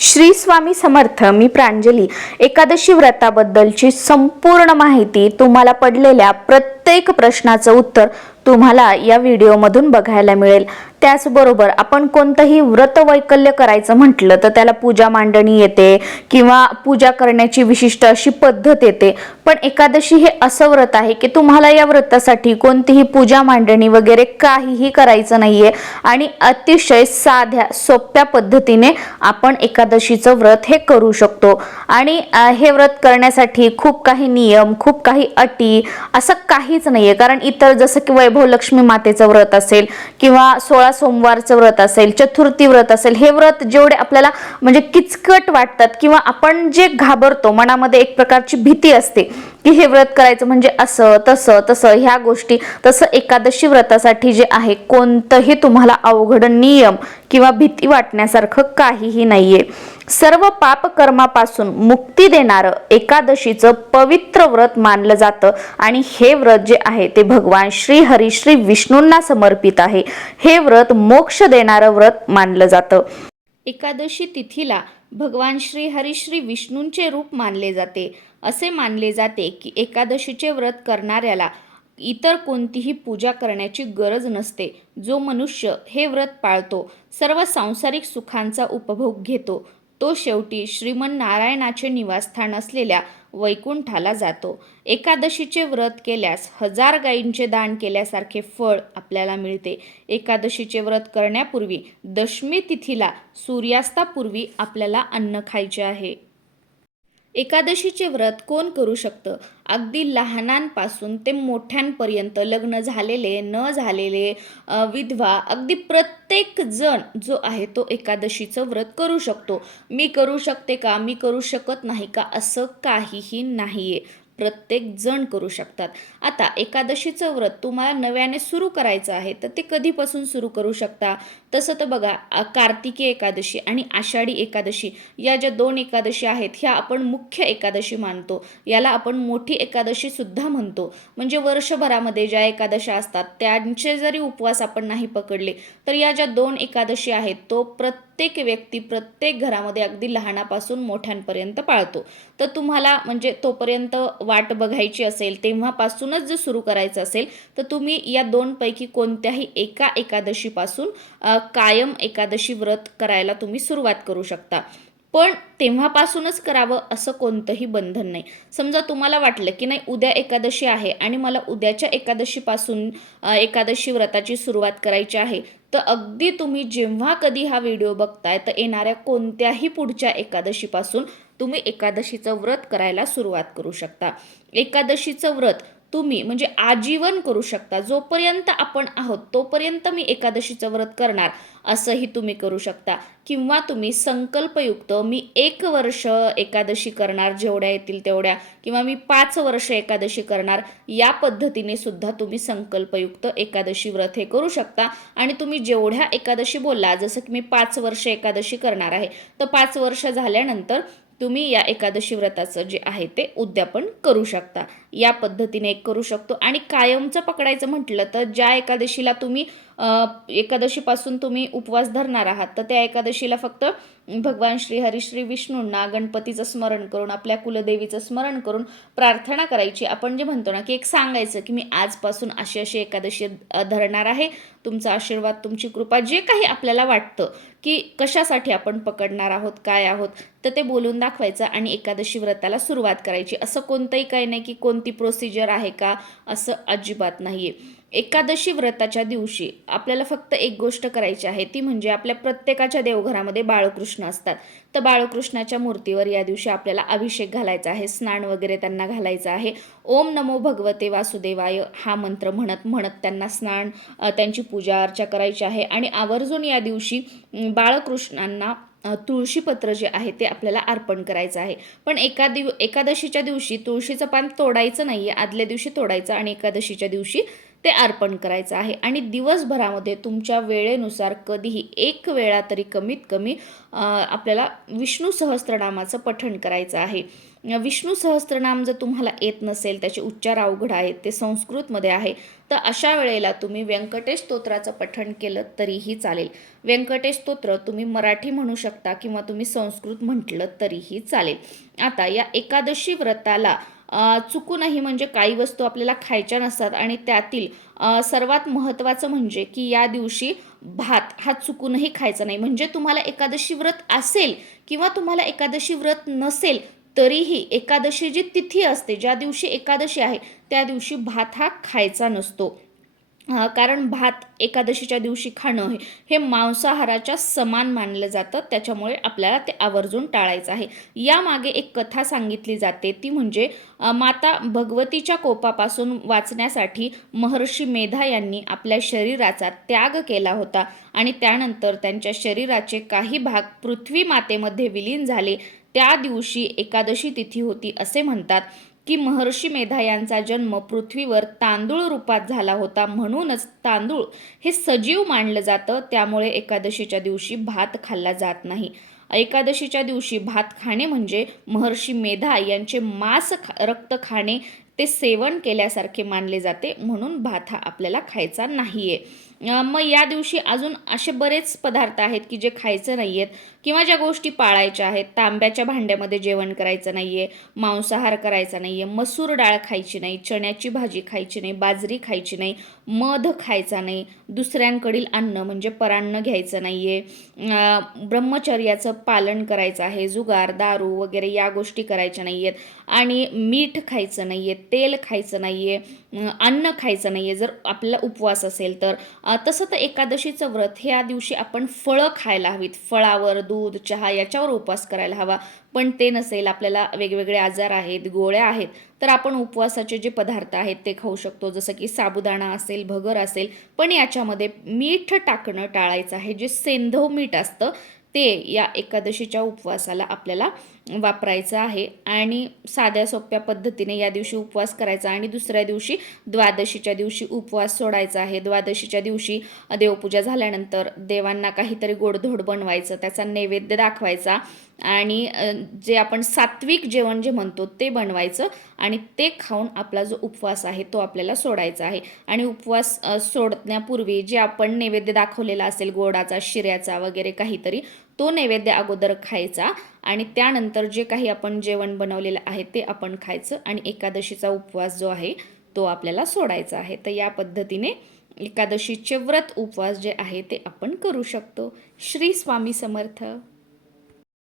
श्री स्वामी समर्थ मी प्रांजली. एकादशी व्रताबद्दलची संपूर्ण माहिती तुम्हाला पडलेल्या प्रत्येक प्रश्नाचं उत्तर तुम्हाला या व्हिडिओमधून बघायला मिळेल. त्याचबरोबर आपण कोणतंही व्रत वैकल्य करायचं म्हटलं तर त्याला पूजा मांडणी येते किंवा पूजा करण्याची विशिष्ट अशी पद्धत येते. पण एकादशी हे असं व्रत आहे की तुम्हाला या व्रतासाठी कोणतीही पूजा मांडणी वगैरे काहीही करायचं नाहीये आणि अतिशय साध्या सोप्या पद्धतीने आपण एकादशीचं व्रत हे करू शकतो. आणि हे व्रत करण्यासाठी खूप काही नियम खूप काही अटी असं काहीच नाहीये. कारण इतर जसं की वैभव लक्ष्मी मातेचं व्रत असेल किंवा सोळा सोमवारचं व्रत असेल चतुर्थी व्रत असेल हे व्रत जेवढे आपल्याला म्हणजे किचकट वाटतात किंवा आपण जे घाबरतो मनामध्ये एक प्रकारची भीती असते की हे व्रत करायचं म्हणजे असं तसं तसं ह्या गोष्टी तसं एकादशी व्रतासाठी जे आहे कोणतंही तुम्हाला अवघड नियम किंवा भीती वाटण्यासारखं काहीही नाहीये. सर्व पापकर्मापासून मुक्ती देणारं एकादशीचं पवित्र व्रत मानलं जातं. आणि हे व्रत जे आहे ते भगवान श्री हरी श्री विष्णूंना समर्पित आहे. हे व्रत मोक्ष देणारं व्रत मानलं जातं. एकादशी तिथीला भगवान श्री हरी श्री विष्णूंचे रूप मानले जाते. असे मानले जाते की एकादशीचे व्रत करणाऱ्याला इतर कोणतीही पूजा करण्याची गरज नसते. जो मनुष्य हे व्रत पाळतो सर्व सांसारिक सुखांचा उपभोग घेतो. तो शेवटी श्रीमन नारायणाचे निवासस्थान असलेल्या वैकुंठाला जातो. एकादशीचे व्रत केल्यास हजार गायींचे दान केल्यासारखे फळ आपल्याला मिळते. एकादशीचे व्रत करण्यापूर्वी दशमी तिथीला सूर्यास्तापूर्वी आपल्याला अन्न खायचे आहे. एकादशीचे व्रत कोण करू शकतं? अगदी लहानांपासून ते मोठ्यांपर्यंत लग्न झालेले न झालेले विधवा अगदी प्रत्येक जण जो आहे तो एकादशीचं व्रत करू शकतो. मी करू शकते का? मी करू शकत नाही का? असं काहीही नाही आहे प्रत्येक जण करू शकतात. आता एकादशीचं व्रत तुम्हाला नव्याने सुरू करायचं आहे तर ते कधीपासून सुरू करू शकता? तसं तर बघा कार्तिकी एकादशी आणि आषाढी एकादशी या ज्या दोन एकादशी आहेत ह्या आपण मुख्य एकादशी मानतो. याला आपण मोठी एकादशी सुद्धा म्हणतो. म्हणजे वर्षभरामध्ये ज्या एकादशा असतात त्यांचे जरी उपवास आपण नाही पकडले तर या ज्या दोन एकादशी आहेत तो प्रत्येक प्रत्येक व्यक्ती प्रत्येक घरामध्ये अगदी लहानापासून मोठ्यांपर्यंत पाळतो. तर तुम्हाला म्हणजे तोपर्यंत वाट बघायची असेल तेव्हापासूनच जर सुरू करायचं असेल तर तुम्ही या दोनपैकी कोणत्याही एका एकादशीपासून कायम एकादशी व्रत करायला तुम्ही सुरुवात करू शकता. पण तेव्हापासूनच करावं असं कोणतंही बंधन नाही. समजा तुम्हाला वाटलं की नाही उद्या एकादशी आहे आणि मला उद्याच्या एकादशीपासून एकादशी व्रताची सुरुवात करायची आहे तर अगदी तुम्ही जेव्हा कधी हा व्हिडिओ बघताय तर येणाऱ्या कोणत्याही पुढच्या एकादशीपासून तुम्ही एकादशीचं व्रत करायला सुरुवात करू शकता. एकादशीचं व्रत तुम्ही म्हणजे आजीवन करू शकता. जोपर्यंत आपण आहोत तोपर्यंत मी एकादशीचं व्रत करणार असंही तुम्ही करू शकता. किंवा तुम्ही संकल्पयुक्त मी एक वर्ष एकादशी करणार जेवढ्या येतील तेवढ्या किंवा मी पाच वर्ष एकादशी करणार या पद्धतीने सुद्धा तुम्ही संकल्पयुक्त एकादशी व्रत हे करू शकता. आणि तुम्ही जेवढ्या एकादशी बोलला जसं की मी पाच वर्ष एकादशी करणार आहे तर पाच वर्ष झाल्यानंतर तुम्ही या एकादशी व्रताचं जे आहे ते उद्यापन करू शकता. या पद्धतीने एक करू शकतो. आणि कायमचं पकडायचं म्हटलं तर ज्या एकादशीला तुम्ही एकादशीपासून तुम्ही उपवास धरणार आहात तर त्या एकादशीला फक्त भगवान श्री हरिश्री विष्णूंना गणपतीचं स्मरण करून आपल्या कुलदेवीचं स्मरण करून प्रार्थना करायची. आपण जे म्हणतो ना की एक सांगायचं की मी आजपासून अशी अशी एकादशी धरणार आहे. तुमचा आशीर्वाद तुमची कृपा जे काही आपल्याला वाटतं की कशासाठी आपण पकडणार आहोत काय आहोत तर ते बोलून दाखवायचं आणि एकादशी व्रताला सुरुवात करायची. असं कोणतंही काही नाही की कोण कोणती प्रोसिजर आहे का असं अजिबात नाही आहे एकादशी व्रताच्या दिवशी आपल्याला फक्त एक गोष्ट करायची आहे ती म्हणजे आपल्या प्रत्येकाच्या देवघरामध्ये बाळकृष्ण असतात. तर बाळकृष्णाच्या मूर्तीवर या दिवशी आपल्याला अभिषेक घालायचा आहे स्नान वगैरे त्यांना घालायचं आहे. ओम नमो भगवते वासुदेवाय हा मंत्र म्हणत म्हणत त्यांना स्नान त्यांची पूजा अर्चा करायची आहे. आणि आवर्जून या दिवशी बाळकृष्णांना तुळशीपत्र जे आहे ते आपल्याला अर्पण करायचं आहे. पण एका दिव एकादशीच्या दिवशी तुळशीचं पान तोडायचं नाही आहे आदल्या दिवशी तोडायचं आणि एकादशीच्या दिवशी ते अर्पण करायचं आहे. आणि दिवसभरामध्ये तुमच्या वेळेनुसार कधीही एक वेळा तरी कमीत कमी आपल्याला विष्णू सहस्त्रनामाचं पठण करायचं आहे. विष्णू सहस्त्रनाम जर तुम्हाला येत नसेल त्याचे उच्चार अवघड आहेत ते संस्कृतमध्ये आहे तर अशा वेळेला तुम्ही व्यंकटेश स्तोत्राचं पठण केलं तरीही चालेल. व्यंकटेश स्तोत्र तुम्ही मराठी म्हणू शकता किंवा तुम्ही संस्कृत म्हटलं तरीही चालेल. आता या एकादशी व्रताला चुकूनही म्हणजे काही वस्तू आपल्याला खायच्या नसतात आणि त्यातील सर्वात महत्त्वाचं म्हणजे की या दिवशी भात हा चुकूनही खायचा नाही. म्हणजे तुम्हाला एकादशी व्रत असेल किंवा तुम्हाला एकादशी व्रत नसेल तरीही एकादशी जी तिथी असते ज्या दिवशी एकादशी आहे त्या दिवशी भात हा खायचा नसतो. कारण भात एकादशीच्या दिवशी खाणं हे हे मांसाहाराच्या समान मानलं जातं. त्याच्यामुळे आपल्याला ते आवर्जून टाळायचं आहे. यामागे एक कथा सांगितली जाते. ती म्हणजे माता भगवतीच्या कोपापासून वाचण्यासाठी महर्षी मेधा यांनी आपल्या शरीराचा त्याग केला होता. आणि त्यानंतर त्यांच्या शरीराचे काही भाग पृथ्वी मातेमध्ये विलीन झाले. त्या दिवशी एकादशी तिथी होती असे म्हणतात की महर्षी मेधा यांचा जन्म पृथ्वीवर तांदूळ रूपात झाला होता म्हणूनच तांदूळ हे सजीव मानलं जातं. त्यामुळे एकादशीच्या दिवशी भात खाल्ला जात नाही. एकादशीच्या दिवशी भात खाणे म्हणजे महर्षी मेधा यांचे मांस खा रक्त खाणे ते सेवन केल्यासारखे मानले जाते म्हणून भात हा आपल्याला खायचा नाही आहे मग या दिवशी अजून असे बरेच पदार्थ आहेत की जे खायचे नाही आहेत किंवा ज्या गोष्टी पाळायच्या आहेत. तांब्याच्या भांड्यामध्ये जेवण करायचं नाही आहे मांसाहार करायचा नाही आहे मसूर डाळ खायची नाही चण्याची भाजी खायची नाही बाजरी खायची नाही मध खायचा नाही दुसऱ्यांकडील अन्न म्हणजे परान्न घ्यायचं नाही आहे ब्रह्मचर्याचं पालन करायचं आहे जुगार दारू वगैरे या गोष्टी करायच्या नाही आहेत आणि मीठ खायचं नाही आहे तेल खायचं नाही आहे अन्न खायचं नाही आहे जर आपला उपवास असेल तर तसं तर एकादशीचं व्रत ह्या दिवशी आपण फळं खायला हवीत. फळावर दूध चहा याच्यावर उपवास करायला हवा. पण ते नसेल आपल्याला वेगवेगळे आजार आहेत गोळ्या आहेत तर आपण उपवासाचे जे पदार्थ आहेत ते खाऊ शकतो. जसं की साबुदाणा असेल भगर असेल पण याच्यामध्ये मीठ टाकणं टाळायचं आहे. जे सेंधव मीठ असतं ते या एकादशीच्या उपवासाला आपल्याला वापरायचं आहे आणि साध्या सोप्या पद्धतीने या दिवशी उपवास करायचा आणि दुसऱ्या दिवशी द्वादशीच्या दिवशी उपवास सोडायचा आहे. द्वादशीच्या दिवशी देवपूजा झाल्यानंतर देवांना काहीतरी गोडधोड बनवायचं त्याचा नैवेद्य दाखवायचा आणि जे आपण सात्विक जेवण जे म्हणतो ते बनवायचं आणि ते खाऊन आपला जो उपवास आहे तो आपल्याला सोडायचा आहे. आणि उपवास सोडण्यापूर्वी जे आपण नैवेद्य दाखवलेला असेल गोडाचा शिऱ्याचा वगैरे काहीतरी तो नैवेद्य अगोदर खायचा आणि त्यानंतर जे काही आपण जेवण बनवलेलं आहे ते आपण खायचं आणि एकादशीचा उपवास जो आहे तो आपल्याला सोडायचा आहे. तर या पद्धतीने एकादशीचे व्रत उपवास जे आहे ते आपण करू शकतो. श्री स्वामी समर्थ.